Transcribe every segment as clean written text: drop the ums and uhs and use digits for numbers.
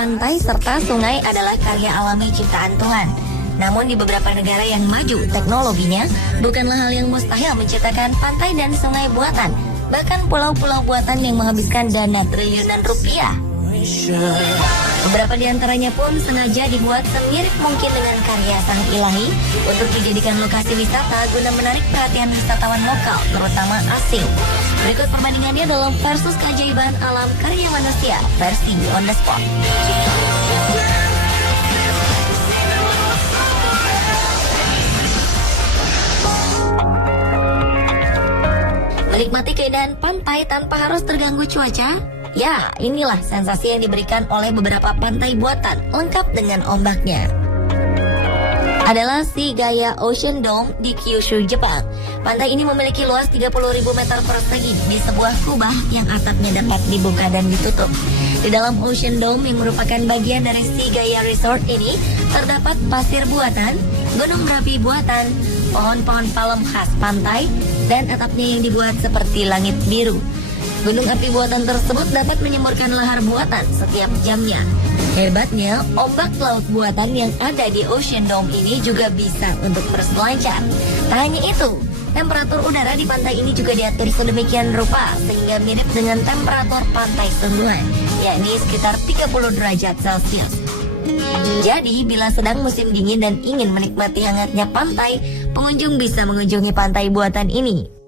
pantai serta sungai adalah karya alami ciptaan Tuhan. Namun di beberapa negara yang maju teknologinya, bukanlah hal yang mustahil menciptakan pantai dan sungai buatan. Bahkan pulau-pulau buatan yang menghabiskan dana triliunan rupiah. Beberapa di antaranya pun sengaja dibuat semirip mungkin dengan karya sang ilahi untuk dijadikan lokasi wisata guna menarik perhatian wisatawan lokal, terutama asing. Berikut perbandingannya dalam versus keajaiban alam karya manusia versi On The Spot. Menikmati keindahan pantai tanpa harus terganggu cuaca? Ya, inilah sensasi yang diberikan oleh beberapa pantai buatan, lengkap dengan ombaknya. Adalah Sea Gaya Ocean Dome di Kyushu, Jepang. Pantai ini memiliki luas 30.000 meter persegi di sebuah kubah yang atapnya dapat dibuka dan ditutup. Di dalam Ocean Dome yang merupakan bagian dari Sea Gaya Resort ini, terdapat pasir buatan, gunung berapi buatan, pohon-pohon palem khas pantai, dan atapnya yang dibuat seperti langit biru. Gunung api buatan tersebut dapat menyemburkan lahar buatan setiap jamnya. Hebatnya, ombak laut buatan yang ada di Ocean Dome ini juga bisa untuk berselancar. Tak hanya itu, temperatur udara di pantai ini juga diatur sedemikian rupa sehingga mirip dengan temperatur pantai sungguhan, yakni sekitar 30 derajat Celcius. Jadi, bila sedang musim dingin dan ingin menikmati hangatnya pantai, pengunjung bisa mengunjungi pantai buatan ini.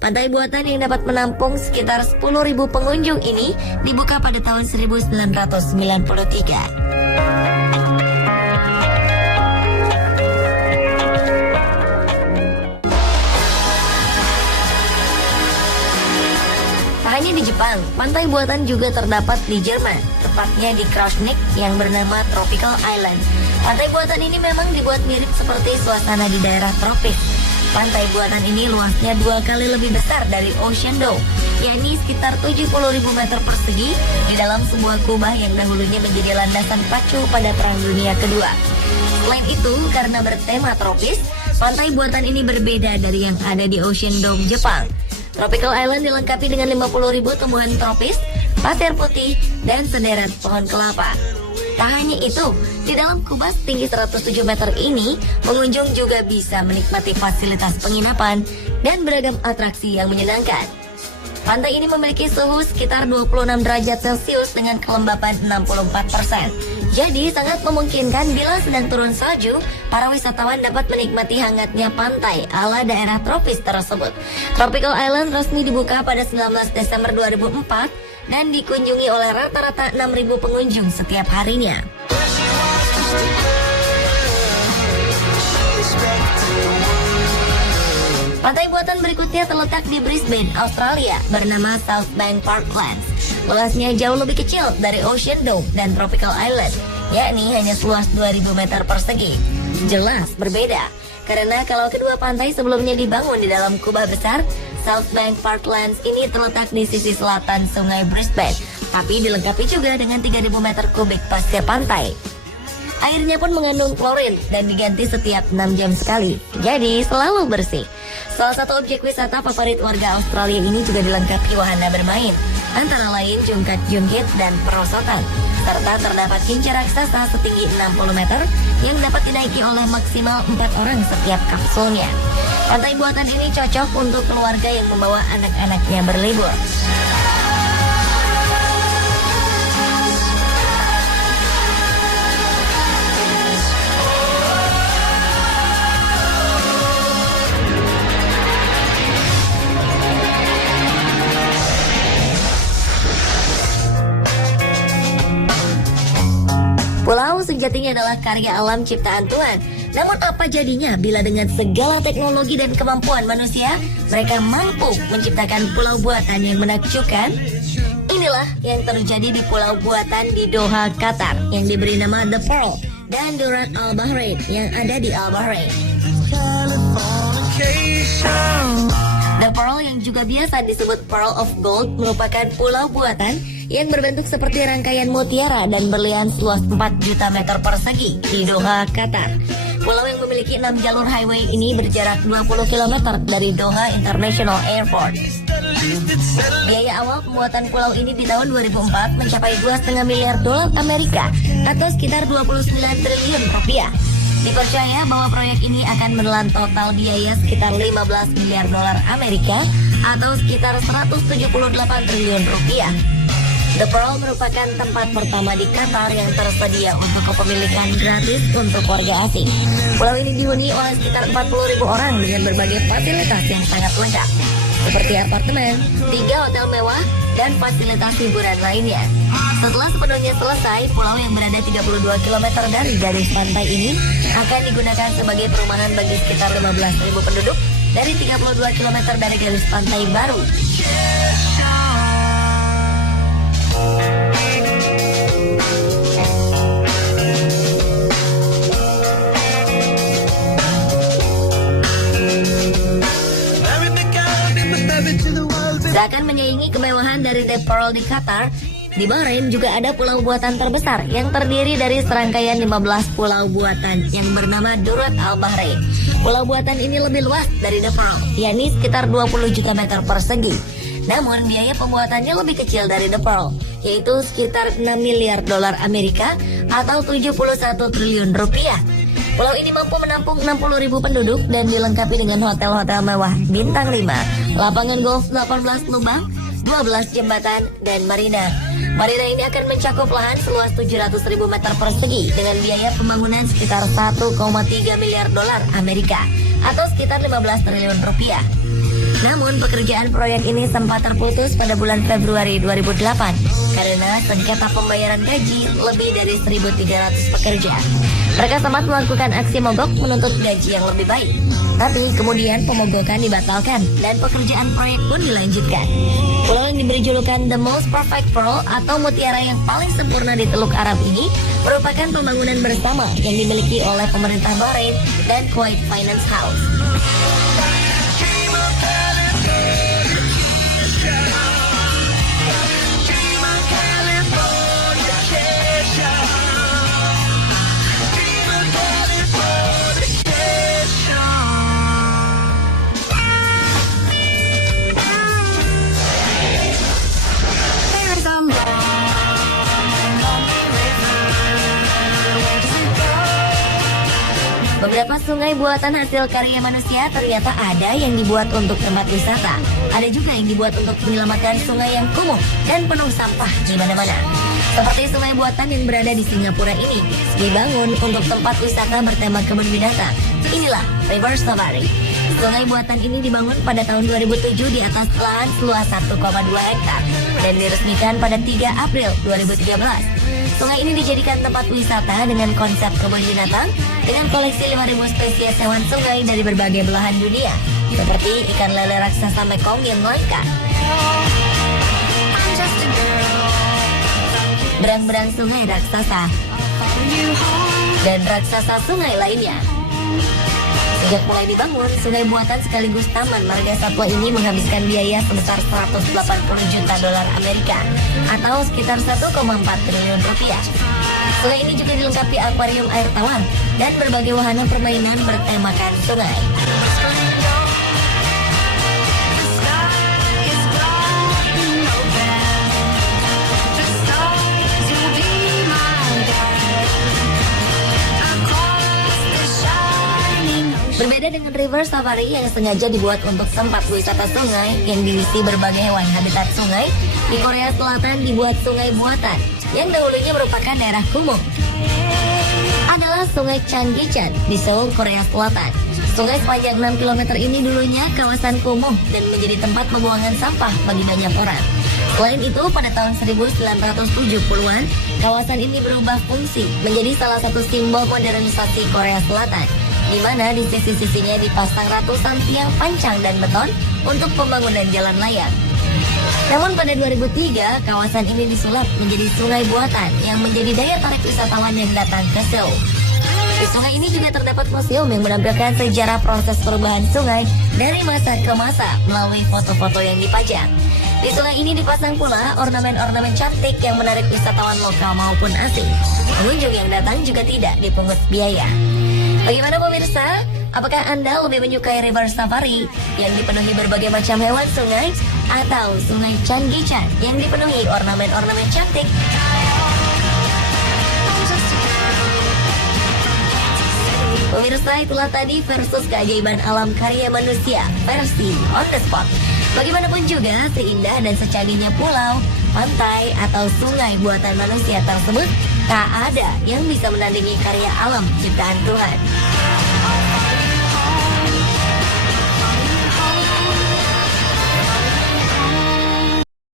Pantai buatan yang dapat menampung sekitar 10.000 pengunjung ini dibuka pada tahun 1993. Tak hanya di Jepang, pantai buatan juga terdapat di Jerman, tepatnya di Krausnick yang bernama Tropical Island. Pantai buatan ini memang dibuat mirip seperti suasana di daerah tropis. Pantai buatan ini luasnya 2 kali lebih besar dari Ocean Dome, yakni sekitar 70.000 meter persegi di dalam sebuah kubah yang dahulunya menjadi landasan pacu pada Perang Dunia Kedua. Selain itu, karena bertema tropis, pantai buatan ini berbeda dari yang ada di Ocean Dome Jepang. Tropical Island dilengkapi dengan 50.000 tumbuhan tropis, pasir putih, dan sederet pohon kelapa. Tak hanya itu, di dalam kubah setinggi 107 meter ini, pengunjung juga bisa menikmati fasilitas penginapan dan beragam atraksi yang menyenangkan. Pantai ini memiliki suhu sekitar 26 derajat Celcius dengan kelembapan 64%. Jadi sangat memungkinkan bila sedang turun salju, para wisatawan dapat menikmati hangatnya pantai ala daerah tropis tersebut. Tropical Island resmi dibuka pada 19 Desember 2004 dan dikunjungi oleh rata-rata 6.000 pengunjung setiap harinya. Pantai buatan berikutnya terletak di Brisbane, Australia, bernama Southbank Parklands. Luasnya jauh lebih kecil dari Ocean Dome dan Tropical Island, yakni hanya seluas 2.000 meter persegi. Jelas berbeda, karena kalau kedua pantai sebelumnya dibangun di dalam kubah besar, Southbank Parklands ini terletak di sisi selatan Sungai Brisbane, tapi dilengkapi juga dengan 3.000 meter kubik pasir pantai. Airnya pun mengandung klorin dan diganti setiap 6 jam sekali, jadi selalu bersih. Salah satu objek wisata favorit warga Australia ini juga dilengkapi wahana bermain, antara lain jungkat jungkit dan perosotan. Serta terdapat kincir raksasa setinggi 60 meter yang dapat dinaiki oleh maksimal 4 orang setiap kapsulnya. Pantai buatan ini cocok untuk keluarga yang membawa anak-anaknya berlibur. Pulau sejatinya adalah karya alam ciptaan Tuhan. Namun apa jadinya bila dengan segala teknologi dan kemampuan manusia, mereka mampu menciptakan pulau buatan yang menakjubkan? Inilah yang terjadi di pulau buatan di Doha, Qatar, yang diberi nama The Pearl dan Durat Al Bahrain yang ada di Al Bahrain. The Pearl yang juga biasa disebut Pearl of Gold merupakan pulau buatan yang berbentuk seperti rangkaian mutiara dan berlian seluas 4 juta meter persegi di Doha, Qatar. Pulau yang memiliki 6 jalur highway ini berjarak 20 km dari Doha International Airport. Biaya awal pembuatan pulau ini di tahun 2004 mencapai 2,5 miliar dolar Amerika atau sekitar 29 triliun rupiah. Dipercaya bahwa proyek ini akan menelan total biaya sekitar 15 miliar dolar Amerika atau sekitar 178 triliun rupiah. The Pearl merupakan tempat pertama di Qatar yang tersedia untuk kepemilikan gratis untuk warga asing. Pulau ini dihuni oleh sekitar 40.000 orang dengan berbagai fasilitas yang sangat lengkap, seperti apartemen, 3 hotel mewah, dan fasilitas hiburan lainnya. Setelah sepenuhnya selesai, pulau yang berada 32 km dari garis pantai ini akan digunakan sebagai perumahan bagi sekitar 15.000 penduduk dari 32 km dari garis pantai baru. Seakan menyaingi kemewahan dari The Pearl di Qatar, di Bahrain juga ada pulau buatan terbesar yang terdiri dari serangkaian 15 pulau buatan yang bernama Durat Al Bahrain. Pulau buatan ini lebih luas dari The Pearl, yakni sekitar 20 juta meter persegi. Namun biaya pembuatannya lebih kecil dari The Pearl, yaitu sekitar 6 miliar dolar Amerika atau 71 triliun rupiah. Pulau ini mampu menampung 60.000 penduduk dan dilengkapi dengan hotel-hotel mewah bintang 5, lapangan golf 18 lubang, 12 jembatan, dan marina. Marina ini akan mencakup lahan seluas 700.000 meter persegi dengan biaya pembangunan sekitar 1,3 miliar dolar Amerika atau sekitar 15 triliun rupiah. Namun pekerjaan proyek ini sempat terputus pada bulan Februari 2008 karena sengketa pembayaran gaji lebih dari 1.300 pekerja. Mereka sempat melakukan aksi mogok menuntut gaji yang lebih baik. Tapi kemudian pemogokan dibatalkan dan pekerjaan proyek pun dilanjutkan. Pulau yang diberi julukan The Most Perfect Pearl atau mutiara yang paling sempurna di Teluk Arab ini merupakan pembangunan bersama yang dimiliki oleh pemerintah Bahrain dan Kuwait Finance House. Beberapa sungai buatan hasil karya manusia ternyata ada yang dibuat untuk tempat wisata. Ada juga yang dibuat untuk menyelamatkan sungai yang kumuh dan penuh sampah di mana-mana. Seperti sungai buatan yang berada di Singapura ini, dibangun untuk tempat wisata bertema kebun binatang. Inilah River Safari. Sungai buatan ini dibangun pada tahun 2007 di atas lahan seluas 1,2 hektar dan diresmikan pada 3 April 2013. Sungai ini dijadikan tempat wisata dengan konsep kebun binatang dengan koleksi 5.000 spesies hewan sungai dari berbagai belahan dunia, seperti ikan lele raksasa Mekong yang langka, berang-berang sungai raksasa, dan raksasa sungai lainnya. Sejak mulai dibangun, sungai buatan sekaligus taman marga satwa ini menghabiskan biaya sebesar 180 juta dolar Amerika atau sekitar 1,4 triliun rupiah. Sungai ini juga dilengkapi akuarium air tawar dan berbagai wahana permainan bertemakan sungai. Berbeda dengan River Safari yang sengaja dibuat untuk tempat wisata sungai yang diisi berbagai hewan habitat sungai, di Korea Selatan dibuat sungai buatan yang dahulunya merupakan daerah kumuh. Adalah Sungai Changgyecheon di Seoul, Korea Selatan. Sungai sepanjang 6 km ini dulunya kawasan kumuh dan menjadi tempat pembuangan sampah bagi banyak orang. Selain itu, pada tahun 1970-an, kawasan ini berubah fungsi menjadi salah satu simbol modernisasi Korea Selatan, di mana di sisi-sisinya dipasang ratusan tiang pancang dan beton untuk pembangunan jalan layang. Namun pada 2003, kawasan ini disulap menjadi sungai buatan yang menjadi daya tarik wisatawan yang datang ke Seoul. Di sungai ini juga terdapat museum yang menampilkan sejarah proses perubahan sungai dari masa ke masa melalui foto-foto yang dipajang. Di sungai ini dipasang pula ornamen-ornamen cantik yang menarik wisatawan lokal maupun asing. Pengunjung yang datang juga tidak dipungut biaya. Bagaimana pemirsa? Apakah Anda lebih menyukai river safari yang dipenuhi berbagai macam hewan sungai, atau sungai Changi-chan yang dipenuhi ornamen-ornamen cantik? Pemirsa, itulah tadi versus keajaiban alam karya manusia versi on the spot. Bagaimanapun juga, seindah dan secanggihnya pulau, pantai, atau sungai buatan manusia tersebut, tak ada yang bisa menandingi karya alam ciptaan Tuhan.